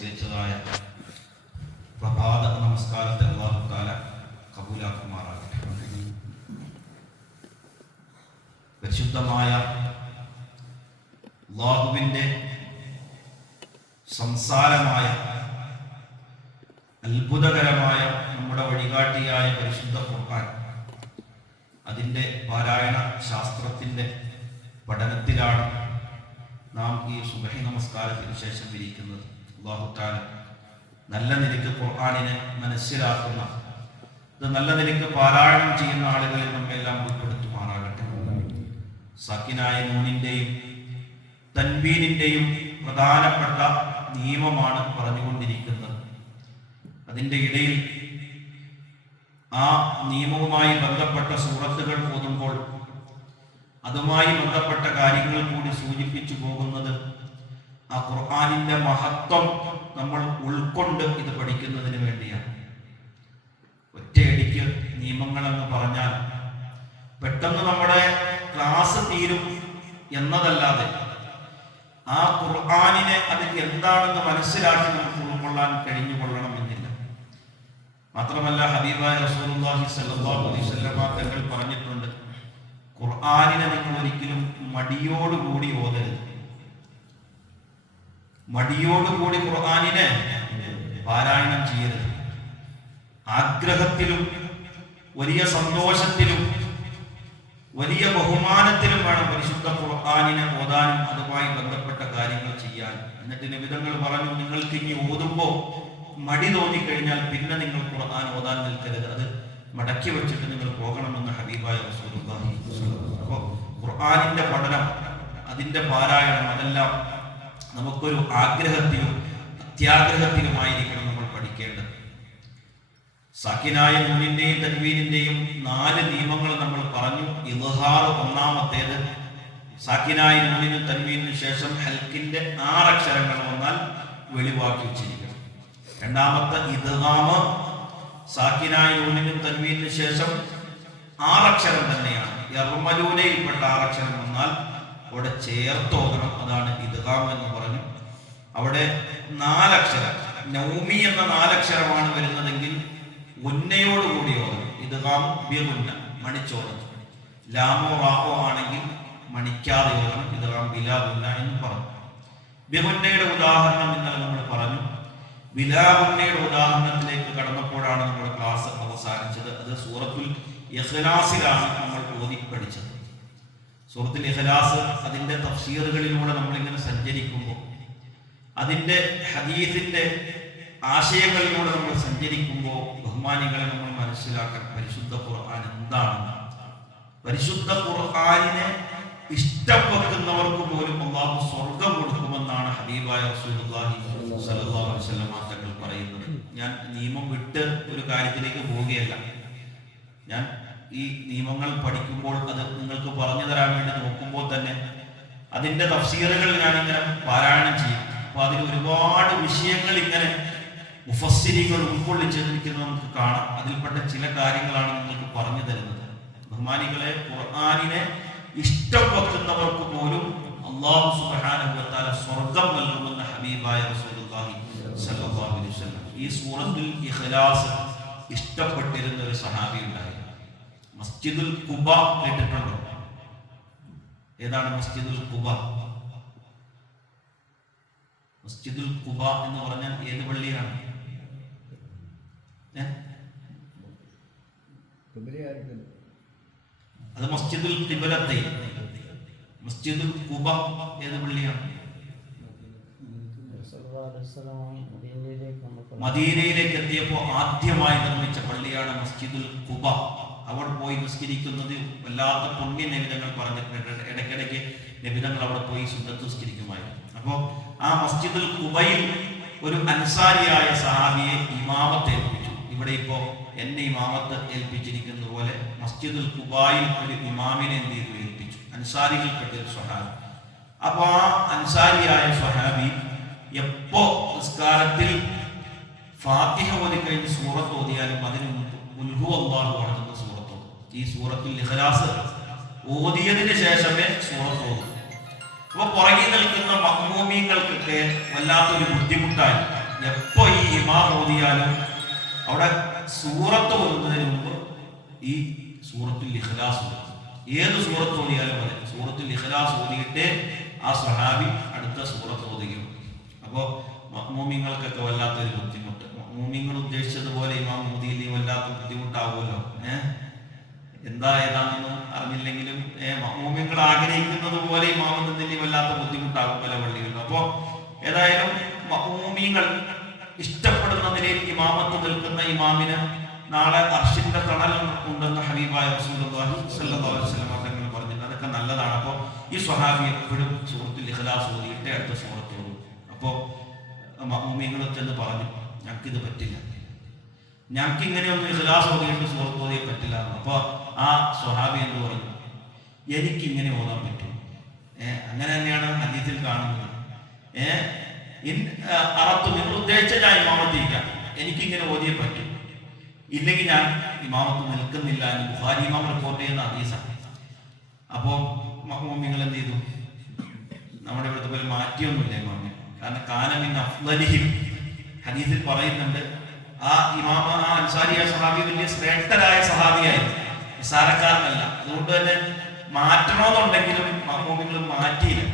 നമസ്കരിച്ചതായ പ്രഭാത നമസ്കാരത്തെ അള്ളാഹു താല കബൂലാക്കുമാറാകട്ടെ. പരിശുദ്ധമായ അള്ളാഹുവിന്റെ സംസാരമായ അത്ഭുതകരമായ നമ്മുടെ വഴികാട്ടിയായ പരിശുദ്ധ ഖുർആൻ അതിന്റെ പാരായണ ശാസ്ത്രത്തിന്റെ പഠനത്തിലാണ് നാം ഈ സുബഹി നമസ്കാരത്തിന് ശേഷം ഇരിക്കുന്നത് അള്ളാഹുത്താല നല്ല നിലയ്ക്ക് ഖുർആാനിനെ മനസ്സിലാക്കുന്ന ഇത് നല്ല നിലയ്ക്ക് പാരായണം ചെയ്യുന്ന ആളുകളെ നമ്മെല്ലാം ഉൾപ്പെടുത്തുമാറാകട്ടെ. സക്കിനായ നൂനിന്റെയും തൻവീനിന്റെയും പ്രധാനപ്പെട്ട നിയമമാണ് പറഞ്ഞുകൊണ്ടിരിക്കുന്നത്. അതിന്റെ ഇടയിൽ ആ നിയമവുമായി ബന്ധപ്പെട്ട സൂറത്തുകൾ പോകുമ്പോൾ അതുമായി ബന്ധപ്പെട്ട കാര്യങ്ങൾ കൂടി സൂചിപ്പിച്ചു പോകുന്നത് ആ ഖുർആാനിന്റെ മഹത്വം നമ്മൾ ഉൾക്കൊണ്ട് ഇത് പഠിക്കുന്നതിന് വേണ്ടിയാണ്. ഒറ്റയടിക്ക് നിയമങ്ങൾ എന്ന് പറഞ്ഞാൽ പെട്ടെന്ന് നമ്മുടെ ക്ലാസ് തീരും എന്നതല്ലാതെ ആ ഖുർആാനിനെ അത് എന്താണെന്ന് മനസ്സിലാക്കി നമുക്ക് ഉൾക്കൊള്ളാൻ കഴിഞ്ഞു കൊള്ളണമെന്നില്ല മാത്രമല്ല ഹബീബായ റസൂലുള്ളാഹി അലൈഹി തങ്ങൾ പറഞ്ഞിട്ടുണ്ട് ഖുർആാനിനെ നിങ്ങൾ ഒരിക്കലും മടിയോടുകൂടി ഓതരുത്. മടിയോടുകൂടി ഖുർആാനിനെ പാരായണം ചെയ്യരുത്. ആഗ്രഹത്തിലും വലിയ സന്തോഷത്തിലും വലിയ ബഹുമാനത്തിലും വേണം പരിശുദ്ധ ഖുർആാനിനെ ഓതാനും അതുമായി ബന്ധപ്പെട്ട കാര്യങ്ങൾ ചെയ്യാൻ. എന്നിട്ട് നിമിതങ്ങൾ പറഞ്ഞു നിങ്ങൾക്ക് ഇനി ഓതുമ്പോൾ മടി തോന്നിക്കഴിഞ്ഞാൽ പിന്നെ നിങ്ങൾ ഖുർആൻ ഓതാൻ നിൽക്കരുത്. അത് മടക്കി വെച്ചിട്ട് നിങ്ങൾ പോകണമെന്ന് ഹബീബായ അപ്പോൾ ഖുർആാനിന്റെ പഠനം അതിന്റെ പാരായണം അതെല്ലാം നമുക്കൊരു ആഗ്രഹത്തിനും അത്യാഗ്രഹത്തിനുമായിരിക്കണം നമ്മൾ പഠിക്കേണ്ടത്. സഖിനായ മുന്നിന്റെയും തൻവീനിന്റെയും നാല് നിയമങ്ങൾ നമ്മൾ പറഞ്ഞു. ഇലഹാർ ഒന്നാമത്തേത്. സാക്കിനായ മുന്നിനും തൻവീനും ശേഷം ഹൽക്കിന്റെ ആറക്ഷരങ്ങൾ വന്നാൽ വെളിവാക്കി വെച്ചിരിക്കണം. രണ്ടാമത്തെ ഇദ്ഹാമ സാക്കിനായ നൂനിനും തൻവീനിനും ശേഷം ആറക്ഷരം തന്നെയാണ്. എർമലൂനയിൽപ്പെട്ട ആറക്ഷരം വന്നാൽ അവിടെ ചേർത്തോകണം അതാണ് ഇദ്ഹാം എന്ന് അവിടെ നാലക്ഷരം. നൗമി എന്ന നാലക്ഷരമാണ് വരുന്നതെങ്കിൽ ഉന്നയോടുകൂടി കൂടിയോ ഇത് ബിഗുന്ന മണിച്ചോടണം ലാമോ റാമോ ആണെങ്കിൽ മണിക്കാതെ ഓതണം. ഇത് ബിലാഗുന്ന എന്ന് പറഞ്ഞു. ബിഗുന്നയുടെ ഉദാഹരണം ഇന്നലെ നമ്മൾ പറഞ്ഞു. ബിലാഗുന്നയുടെ ഉദാഹരണത്തിലേക്ക് കടന്നപ്പോഴാണ് നമ്മുടെ ക്ലാസ് അവസാനിച്ചത്. അത് സൂറത്തുൽ യഹ്ലാസിലാണ് നമ്മൾ ഓതി പഠിച്ചത് സൂറത്തുൽ ഇഖ്ലാസ് അതിന്റെ തഫ്സീറുകളിലൂടെ നമ്മളിങ്ങനെ സഞ്ചരിക്കുമ്പോൾ അതിന്റെ ഹദീസിന്റെ ആശയങ്ങളിലൂടെ നമ്മൾ സഞ്ചരിക്കുമ്പോൾ ബഹുമാനികളെ നമ്മൾ മനസ്സിലാക്കാൻ പരിശുദ്ധ ഖുർആൻ എന്താണെന്ന്. പരിശുദ്ധ ഖുർആനിനെ ഇഷ്ടപ്പെടുന്നവർക്ക് പോലും അള്ളാഹു സ്വർഗം കൊടുക്കുമെന്നാണ് ഹബീബായ റസൂലുള്ളാഹി സ്വല്ലല്ലാഹു അലൈഹി വസല്ലം പറയുന്നത്. ഞാൻ നിയമം വിട്ട് ഒരു കാര്യത്തിലേക്ക് പോവുകയല്ല. ഞാൻ ഈ നിയമങ്ങൾ പഠിക്കുമ്പോൾ അത് നിങ്ങൾക്ക് പറഞ്ഞു തരാൻ വേണ്ടി നോക്കുമ്പോൾ തന്നെ അതിന്റെ തഫ്സീറുകൾ ഞാൻ ഇങ്ങനെ പാരായണം ചെയ്യും. അപ്പൊ അതിൽ ഒരുപാട് വിഷയങ്ങൾ ഇങ്ങനെ മുഫസ്സിരികൾ ഉൾക്കൊള്ളിച്ചിരിക്കുന്നത് നമുക്ക് കാണാം. അതിൽപ്പെട്ട ചില കാര്യങ്ങളാണ് നിങ്ങൾക്ക് പറഞ്ഞു തരുന്നത്. ബഹുമാനികളെ ഖുർആാനിനെ ഇഷ്ടം വെക്കുന്നവർക്ക് പോലും അള്ളാഹു തആല സ്വർഗം നൽകുമെന്ന ഹബീബായ റസൂലുള്ളാഹി സ്വല്ലല്ലാഹു അലൈഹി വസല്ലം. ഈ സൂറത്തുൽ ഇഖ്ലാസ് ഇഷ്ടപ്പെട്ടിരുന്ന ഒരു സഹാബി ഉണ്ടായി മസ്ജിദുൽ കുബ കേട്ടിട്ടുണ്ടോ? ഏതാണ് മസ്ജിദുൽ കുബ മസ്ജിദുൽ കുബ എന്ന് പറഞ്ഞാൽ ഏത് പള്ളിയാണ്? അത് മസ്ജിദുൽ കിബലത്തെ മസ്ജിദുൽ കുബ ഏത് പള്ളിയാണ്? മദീനയിലേക്ക് എത്തിയപ്പോൾ ആദ്യമായി നിർമ്മിച്ച പള്ളിയാണ് മസ്ജിദുൽ കുബ അവിടെ പോയി നിസ്കരിക്കുന്നത് വല്ലാത്ത പുണ്യ നിമിതങ്ങൾ പറഞ്ഞിട്ടുണ്ട്. ഇടയ്ക്കിടയ്ക്ക് നിബിധങ്ങൾ അവിടെ പോയി സുന്നത്ത് നിസ്കരിക്കുമായിരുന്നു. അപ്പോൾ ആ മസ്ജിദുൽ കുബയിൽ ഒരു അൻസാരിയായ സഹാബിയെ ഇമാമത്ത് ഏൽപ്പിച്ചു. ഇവിടെ ഇപ്പോൾ എന്നെ ഇമാമത്ത് ഏൽപ്പിച്ചിരിക്കുന്ന പോലെ മസ്ജിദുൽ കുബായിൽ ഒരു ഇമാമിനെ എന്ത് ചെയ്തു? ഏൽപ്പിച്ചു. അൻസാരികൾപ്പെട്ട ഒരു സ്വഹാബി. അപ്പൊ ആ അൻസാരിയായ സ്വഹാബി എപ്പോ നിസ്കാരത്തിൽ ഫാത്തിഹ ഓതി കഴിഞ്ഞ് സൂറത്ത് ഓതിയാലും അതിന് ഉൽഹു അള്ളാഹു അടങ്ങുന്ന സൂറത്ത് ഈ സൂറത്തിൽ ഇഖ്ലാസ് ഓതിയതിനു ശേഷമേ സൂറത്ത് അപ്പൊ പുറകിൽ നിൽക്കുന്ന മഹ്മൂമിയങ്ങൾക്കൊക്കെ വല്ലാത്തൊരു ബുദ്ധിമുട്ടായി. എപ്പോ ഈ ഇമാം ഓതിയാലും അവിടെ സൂറത്ത് ഓതുന്നതിന് മുമ്പ് ഈ സൂറത്തിൽ ഇഖ്ലാസ്. ഏത് സൂറത്ത് ഓതിയാലും മതി. സൂറത്തിൽ ഇഖ്ലാസ് ഓതിയിട്ട് ആ സഹാബി അടുത്ത സൂറത്ത് ഓതുകയും. അപ്പോ മഹ്മൂമിങ്ങൾക്കൊക്കെ വല്ലാത്തൊരു ബുദ്ധിമുട്ട്. മഹ്മൂമിങ്ങൾ ഉദ്ദേശിച്ചതുപോലെ ഇമാം മോദിയിൽ വല്ലാത്ത ബുദ്ധിമുട്ടാവുമല്ലോ? ഏഹ്? എന്താ ഏതാണെന്ന് അറിഞ്ഞില്ലെങ്കിലും മോമിങ്ങൾ ആഗ്രഹിക്കുന്നത് പോലെ ഇമാമത്തിന് വല്ലാത്ത ബുദ്ധിമുട്ടാകും പല പള്ളികളിലും. അപ്പോ ഏതായാലും മോമിങ്ങൾ ഇഷ്ടപ്പെടുന്ന നിലയിൽ ഇമാമത്ത് നിൽക്കുന്ന ഇമാമിന് നാളെ അർഷിന്റെ തണൽ ഉണ്ടെന്ന് ഹബീബായ തങ്ങൾ പറഞ്ഞിട്ടുണ്ട്. അതൊക്കെ നല്ലതാണ്. അപ്പോൾ ഈ സ്വഹാബി എപ്പോഴും സുഹൃത്തു ഇഖ്ലാസ് ഓതിയിട്ട് അടുത്ത സുഹൃത്തോളൂ അപ്പോ അപ്പോൾ മോമിങ്ങൾ ചെന്ന് പറഞ്ഞു ഞങ്ങൾക്കിത് പറ്റില്ല. ഞങ്ങൾക്ക് ഇങ്ങനെയൊന്നും ഇഖ്ലാസ് ഓതിയിട്ട് സുഹൃത്ത് പറ്റില്ല. അപ്പോൾ ആ സ്വഹാബി എന്ന് പറഞ്ഞു? എനിക്ക് ഇങ്ങനെ ഓതാൻ പറ്റും. അങ്ങനെ തന്നെയാണ് ഹദീസിൽ കാണുന്നത്. അറത്തു നിങ്ങൾ ഉദ്ദേശിച്ച ഞാൻ ഇമാമത്തിരിക്കാം എനിക്കിങ്ങനെ ഓതിയെ പറ്റും. ഇല്ലെങ്കിൽ ഞാൻ ഇമാമത്ത് നിൽക്കുന്നില്ല എന്ന് ബുഹാരി ഇമാം റിപ്പോർട്ട് ചെയ്യുന്ന ഹദീസാണ്. അപ്പോൾ മഹ്മൂമിങ്ങൾ എന്ത് ചെയ്തു? നമ്മുടെ ഇവിടുത്തെ പോലെ മാറ്റിയൊന്നുമില്ല ഇമാമിനെ. കാരണം കാലമിൻ അഫ്ലലിഹിം ഹദീസിൽ പറയുന്നുണ്ട് ആ ഇമാമ ആ അൻസാരിയായ സഹാബി വലിയ ശ്രേഷ്ഠരായ സഹാബിയായിരുന്നു. സാരക്കാരനല്ല അതുകൊണ്ട് തന്നെ മാറ്റണമെന്നുണ്ടെങ്കിലും മഹ്മൂമിങ്ങൾ മാറ്റിയില്ല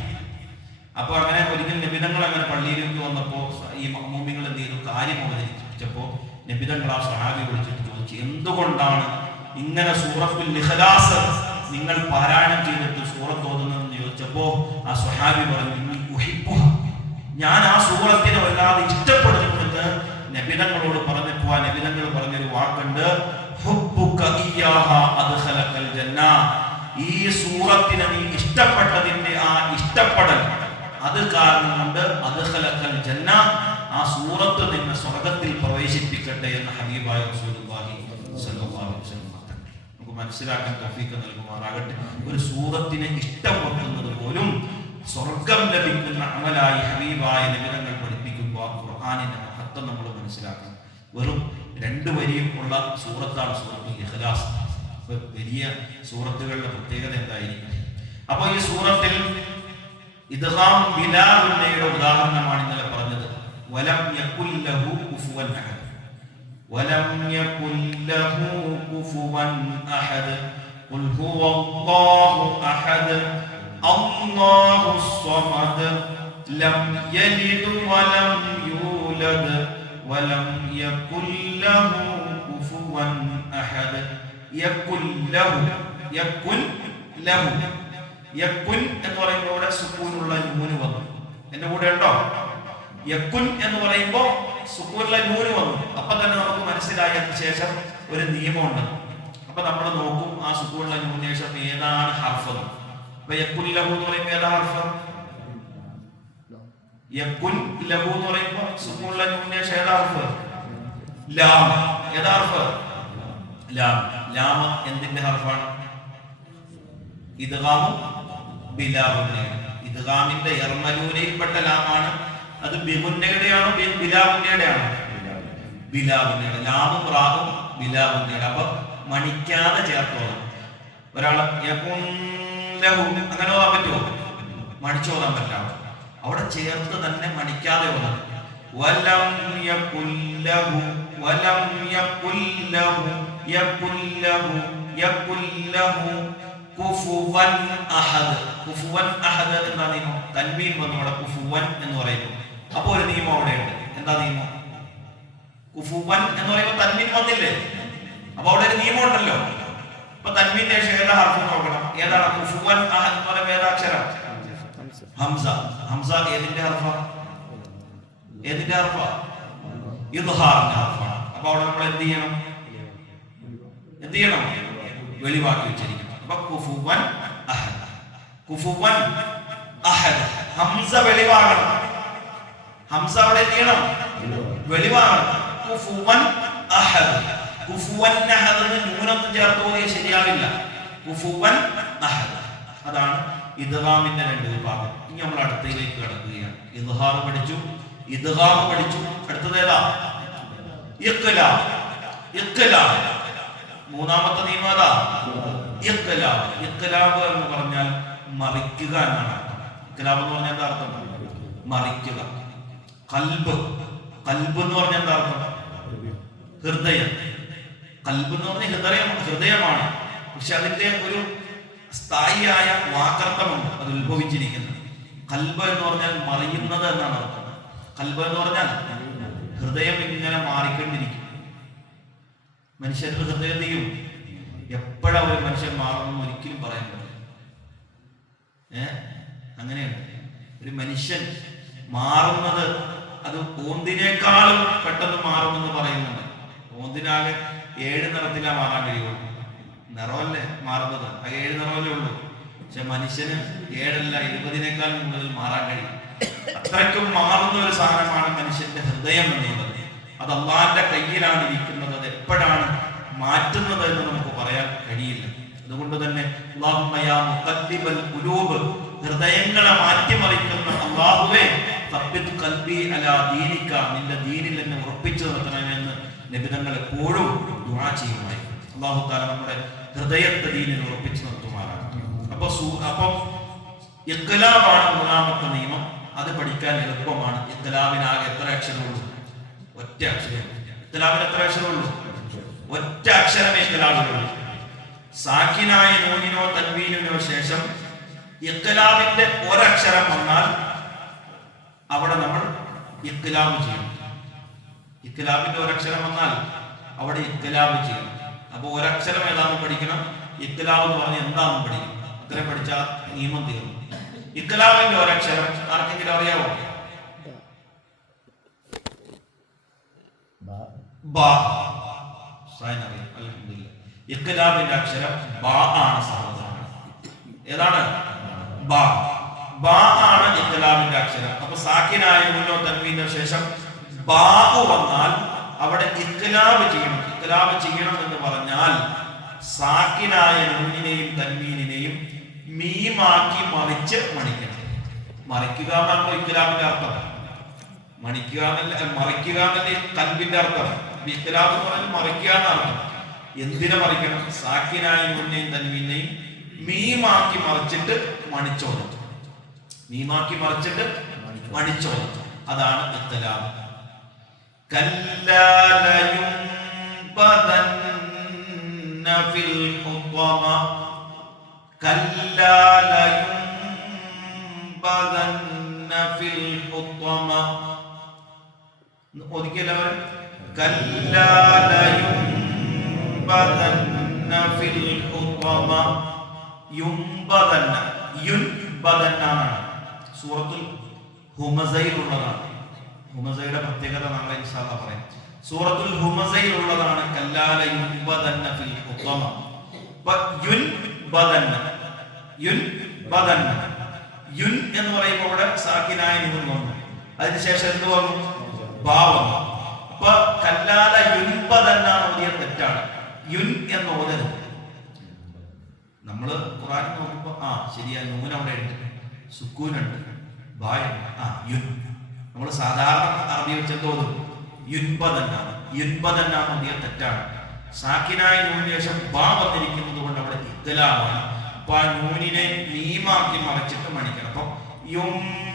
അപ്പൊ അങ്ങനെ ഒരിക്കൽ നിബിധങ്ങൾ അങ്ങനെ പള്ളിയിലേക്ക് വന്നപ്പോ ഈ മഹ്മൂമിങ്ങൾ എന്ത് ചെയ്തു കാര്യം അവതരിപ്പിച്ചപ്പോ നിബിധങ്ങൾ ആ സഹാബി വിളിച്ചിട്ട് ചോദിച്ചു എന്തുകൊണ്ടാണ് ഇങ്ങനെ സൂറത്തുൽ ഇഖ്ലാസ് നിങ്ങൾ പാരായണം ചെയ്തിട്ട് സൂറത്ത് ഓതുന്നതെന്ന് ചോദിച്ചപ്പോ ആ സ്വഹാബി പറഞ്ഞു ഉഹിബ്ബുഹ." ഞാൻ ആ സൂറത്തിനെ വല്ലാതെ ഇഷ്ടപ്പെടുന്നുവെന്ന് നബിതങ്ങളോട് പറഞ്ഞപ്പോ ആ നബിതങ്ങൾ പറഞ്ഞൊരു വാക്കുണ്ട് "ഹുബ്ബുക ഇയ്യാഹ അദ്ഖലക്കൽ ജന്ന." ഈ സൂറത്തിന് നീ ഇഷ്ടപ്പെട്ടതിന്റെ ആ ഇഷ്ടപ്പെടൽ. അത് കാരണം കൊണ്ട് അദ്ഖലക്കൽ ജന്ന ആ സൂറത്ത് നിന്നെ സ്വർഗത്തിൽ പ്രവേശിപ്പിക്കട്ടെ എന്ന് ഹബീബായ റസൂലുള്ളാഹി അലൈഹി വസല്ലം. നമുക്ക് മനസ്സിലാക്കാൻ തൗഫീഖ് നൽകുമാറാകട്ടെ. ഒരു സൂറത്തിനെ ഇഷ്ടം വെക്കുന്നത് പോലും സ്വർഗം ലഭിക്കുന്ന അമലായി ഹബീബായ നിബിധങ്ങൾ പഠിപ്പിക്കുമ്പോൾ ഖുർആാനിന്റെ മഹത്വം നമ്മൾ മനസ്സിലാക്കണം. വെറും രണ്ട് വരിയും ഉള്ള സൂറത്താണ് സൂറത്ത് ഇഖ്ലാസ്. വലിയ സൂറത്തുകളുടെ പ്രത്യേകത എന്തായിരിക്കും അപ്പോൾ ഈ സൂറത്തിൽ ഇദ്ഹാം ബിലാ ഉന്നയുടെ ഉദാഹരണമാണ് ഇന്നലെ പറഞ്ഞത് വലം യഖുൽ ലഹു കുഫുവൻ അഹദ് വലം യഖുൽ ലഹു കുഫുവൻ അഹദ് ഖുൽ ഹുവല്ലാഹു അഹദ് അല്ലാഹു സ്വമദ് ലം യലിദ് വലം യൂലദ് വലം യഖുൽ ലഹു കുഫുവൻ അഹദ് യക്കുൻ ലഹു യക്കുൻ ലഹു യക്കുൻ എന്ന് പറയുമ്പോൾ ഇവിടെ സുക്കൂനുള്ള നൂന് വന്നു. എന്റെ കൂടെ ഉണ്ടോ? യക്കുൻ എന്ന് പറയുമ്പോൾ സുക്കൂനുള്ള നൂന് വന്നു. അപ്പൊ തന്നെ നമുക്ക് മനസ്സിലായ ശേഷം ഒരു നിയമമുണ്ട്. അപ്പൊ നമ്മൾ നോക്കും ആ സുക്കൂനുള്ള നൂന് ശേഷം ഏതാണ് ഹർഫ് അപ്പൊ യക്കുൻ ലഹു എന്ന് പറയുമ്പോൾ ഏതാ ഹർഫ്? യക്കുൻ ലഹു എന്ന് പറയുമ്പോൾ സുക്കൂനുള്ള നൂന് ശേഷം ഏതാ ഹർഫ്? ലാം. ഏതാ ഹർഫ്? ലാം. ലാം എന്തിന്റെ ഹർഫാണ്? ഇദ്ഗാമും ബിലാവുന്നയാണ് ഇദ്ഗാമിന്റെ എർമലൂരയിൽപ്പെട്ട ലാമാണ്. അത് ബിമുന്നയുടെയാണോ ബിലാവുന്നയുടെയാണോ? ബിലാവുന്നയുടെ ലാമും റാവും ബിലാവുന്നയുടെ അപ്പൊ മണിക്കാതെ ചേർത്തോളാം. ഒരാളെ അങ്ങനെ ഓതാൻ പറ്റുമോ? മണിച്ചോതാൻ പറ്റാം അവിടെ ചേർത്ത് തന്നെ മണിക്കാതെ ഓതാം വലം യകുല്ലഹു വലം യകുല്ലഹു യകുല്ലഹു യകുല്ലഹു കുഫുവൻ അഹദ് കുഫുവൻ അഹദ് എന്താ നിയമം തൻവീൻ വന്നു അവിടെ കുഫുവൻ എന്ന് പറയുന്നു. അപ്പൊ ഒരു നിയമം അവിടെ ഉണ്ട് എന്താ നിയമം? കുഫുവൻ എന്ന് പറയുമ്പോൾ തൻവീൻ വന്നില്ലേ? അപ്പൊ അവിടെ ഒരു നിയമം ഉണ്ടല്ലോ. അപ്പൊ തൻവീന്റെ ഏതാ ഹർഫ് നോക്കണം. ഏതാണ്? കുഫുവൻ അഹദ് എന്ന് പറയുമ്പോൾ ഏതാ അക്ഷരം? ഹംസ. ഹംസ ഏതിന്റെ ഹർഫ? ഏതിന്റെ ഹർഫ? ഇദ്ഹാറിന്റെ ഹർഫാണ്. അപ്പൊ അവിടെ നമ്മൾ എന്ത് ചെയ്യണം? എന്ത് ചെയ്യണം? വെളിവാക്കി വെച്ചിരിക്കണം അപ്പൊ അഹദ്. ഹംസ വെളിവാകണം. ഹംസ അവിടെ എന്ത് ചെയ്യണം? വെളിവാകണം. അഹദ്. ശരിയാവില്ല. അഹദ്. അതാണ് ഇദ്ഗാമിന്റെ രണ്ട് വിഭാഗം. ഇനി നമ്മൾ അടുത്തയിലേക്ക് കടക്കുകയാണ്. ഇദ്ഹാർ പഠിച്ചു. ഇദ്ഗാം പഠിച്ചു. അടുത്തത് ഏതാ? ഇഖ്ലാബ് ഇഖ്ലാബ് മൂന്നാമത്തെ നിയമം അതാ ഇഖ്ലാബ്. എന്ന് പറഞ്ഞാൽ മറിക്കുക എന്നാണ് ഇക്കലാബ് എന്ന് പറഞ്ഞാൽ എന്താ അർത്ഥം? മറിക്കുക. കൽബ്. കൽബ് എന്ന് പറഞ്ഞാൽ എന്താ അർത്ഥം? ഹൃദയം. കൽബ് എന്ന് പറഞ്ഞ ഹൃദയം ഹൃദയമാണ്. പക്ഷെ അതിന്റെ ഒരു സ്ഥായിയായ വാക്കർത്ഥമുണ്ട് അത് ഉത്ഭവിച്ചിരിക്കുന്നത്. കൽബ് എന്ന് പറഞ്ഞാൽ മറിയുന്നത് എന്നാണ് അർത്ഥം. കൽബ് എന്ന് പറഞ്ഞാൽ ഹൃദയം ഇങ്ങനെ മാറിക്കൊണ്ടിരിക്കും. മനുഷ്യരുടെ ഹൃദയതയും എപ്പോഴാ ഒരു മനുഷ്യൻ മാറുമെന്ന് ഒരിക്കലും പറയാൻ പറ്റില്ല. ഏ? അങ്ങനെയാണ് ഒരു മനുഷ്യൻ മാറുന്നത് അത് ഓന്തിനേക്കാളും പെട്ടെന്ന് മാറുമെന്ന് പറയുന്നുണ്ട്. ഓന്തിനാകെ ഏഴ് നിറത്തിലാ മാറാൻ കഴിയുള്ളൂ നിറമല്ലേ മാറുന്നത്? ആ ഏഴ് നിറമല്ലേ ഉള്ളൂ. പക്ഷെ മനുഷ്യന് ഏഴല്ല ഇരുപതിനേക്കാൾ കൂടുതൽ മാറാൻ കഴിയും. അത്രയ്ക്കും മാറുന്ന ഒരു സാധനമാണ് മനുഷ്യന്റെ ഹൃദയം എന്നുള്ളത് അത് അള്ളാന്റെ കയ്യിലാണ് ഇരിക്കുന്നത്. എപ്പോഴാണ് മാറ്റുന്നത് എന്ന് നമുക്ക് പറയാൻ കഴിയില്ല. അതുകൊണ്ട് തന്നെ ഹൃദയങ്ങളെ മാറ്റിമറിക്കുന്ന അള്ളാഹുവേ ഖൽബി അലാ ദീനിക നിന്റെ ദീനിൽ എന്നെ ഉറപ്പിച്ചു നിർത്തണമെന്ന് നിബിതങ്ങൾ എപ്പോഴും ദുആ ചെയ്യുമായി അള്ളാഹു താല നമ്മുടെ ഹൃദയത്തെ ദീനിൽ ഉറപ്പിച്ചു നിർത്തുമാറാണ്. അപ്പൊ അപ്പം ഇഖ്ലാബാണ് മൂന്നാമത്തെ നിയമം. അത് പഠിക്കാൻ എളുപ്പമാണ്. ഇഖ്ലാബിനാകെ എത്ര അക്ഷരമുള്ളൂ? ഒറ്റ അക്ഷരം ഇഖ്ലാബിന് എത്ര അക്ഷരമുള്ളൂ? ഒറ്റ അക്ഷരമേ ഇഖ്ലാബിനുള്ളൂ സാക്കിനായ നൂനിനോ തൻവീനോ ശേഷം ഇഖ്ലാബിന്റെ ഒരക്ഷരം വന്നാൽ അവിടെ നമ്മൾ ഇഖ്ലാബ് ചെയ്യണം. ഇഖ്ലാബിന്റെ ഒരക്ഷരം വന്നാൽ അവിടെ ഇഖ്ലാബ് ചെയ്യണം. അപ്പൊ ഒരക്ഷരം ഏതാണെന്ന് പഠിക്കണം? ഇഖ്ലാബ് എന്ന് പറഞ്ഞാൽ എന്താണെന്ന് പഠിക്കണം? അത്രയും പഠിച്ചാൽ നിയമം തീർന്നു. ഇഖ്ലാബിന്റെ ഒരക്ഷരം ആർക്കെങ്കിലും അറിയാവോ? ബാ. അറിയാം ഇഖ്ലാബിന്റെ അക്ഷരം ബാ ആണ് സഹോദരങ്ങൾ ഏതാണ്? ബാ. ബാ ആണ് ഇഖ്ലാബിന്റെ അക്ഷരം. അപ്പൊ സാക്കിനായ മുന്നോ തൻവീന ശേഷം ബാ വന്നാൽ അവിടെ ഇഖ്ലാബ് ചെയ്യണം. ഇഖ്ലാബ് ചെയ്യണം എന്ന് പറഞ്ഞാൽ സാക്കിനായ നൂനിനെയും തൻവീനിനെയും മീമാക്കി മറിച്ച് മണിക്കണം മറിക്കുക എന്നാണല്ലോ ഇഖ്ലാബിന്റെ അർത്ഥം. മണിക്കുക എന്നല്ല മറിക്കുക എന്നല്ലേ കൽബിന്റെ അർത്ഥം. എന്ന് പറഞ്ഞാൽ മറിക്കുക എന്നാണ്. എന്തിനെ മറിക്കണം? സാക്കിനായി മുന്നെയും തൻവീനെയും മീമാക്കി മറിച്ചിട്ട് മണിച്ചോളം. മീമാക്കി മറിച്ചിട്ട് മണിച്ചോളം. അതാണ് ഇത്തലാം. ഒതുക്കിയല്ലവരും كلا لينبذن في الحطمة ഒരിക്കലവൻ كلا لينبذن في الحطمة ينبذن ينبذن എന്നാണ് സൂറത്തുൽ ഹുമസയിൽ ഉള്ളതാണ് ഹുമസയുടെ പ്രത്യേകത നാളെ ഇൻഷാല്ല പറയാം സൂറത്തുൽ ഹുമസയിൽ ഉള്ളതാണ് കല്ലാല യുൻബദന്ന ഫിൽ ഉത്തമ അപ്പൊ യുൻ ബദന്ന യുൻ ബദന്ന യുൻ എന്ന് പറയുമ്പോൾ ഇവിടെ സാക്കിനായ നിന്നും വന്നു അതിനുശേഷം എന്ത് വന്നു ബാ വന്നു അപ്പൊ കല്ലാല യുൻബദന്ന ഓതിയ തെറ്റാണ്. യുൻ എന്ന് ഓതരുത്. നമ്മൾ ഖുറാൻ നോക്കുമ്പോ ആ ശരിയാ നൂൻ അവിടെ ഉണ്ട്. സുക്കൂനുണ്ട്. ബായുണ്ട്. ആ യുൻ. നമ്മൾ സാധാരണ അറബി വെച്ച് തോന്നും യുൻപതന്നാണ്. യുൻപതന്നാണ് പുതിയ തെറ്റാണ്. സാക്കിനായ നൂനിന് ശേഷം ബാ വന്നിരിക്കുന്നത് കൊണ്ട് അവിടെ ഇത്തലാമാണ് അപ്പൊ ആ നൂനിനെ നീമാക്കി മറച്ചിട്ട് മണിക്കണം. അപ്പൊ യും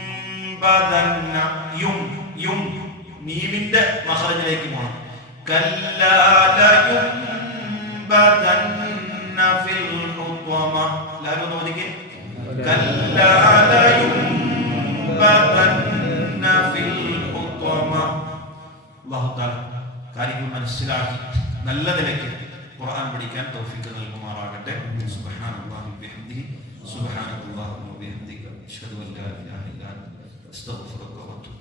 യും മീമിന്റെ മഹറജിലേക്ക് പോകണം കാര്യങ്ങൾ മനസ്സിലാക്കി നല്ല നിലയ്ക്ക് ഖുർആൻ പഠിക്കാൻ തൗഫീഖ് നൽകുമാറാകട്ടെ. സുബ്ഹാനല്ലാഹി ബിഹംദിഹി സുബ്ഹാനല്ലാഹി വബിഹംദിക അഷ്ഹദു അൻ ലാ ഇലാഹ ഇല്ല അൻത. അസ്തഗ്ഫിറുക വഅത്തുബു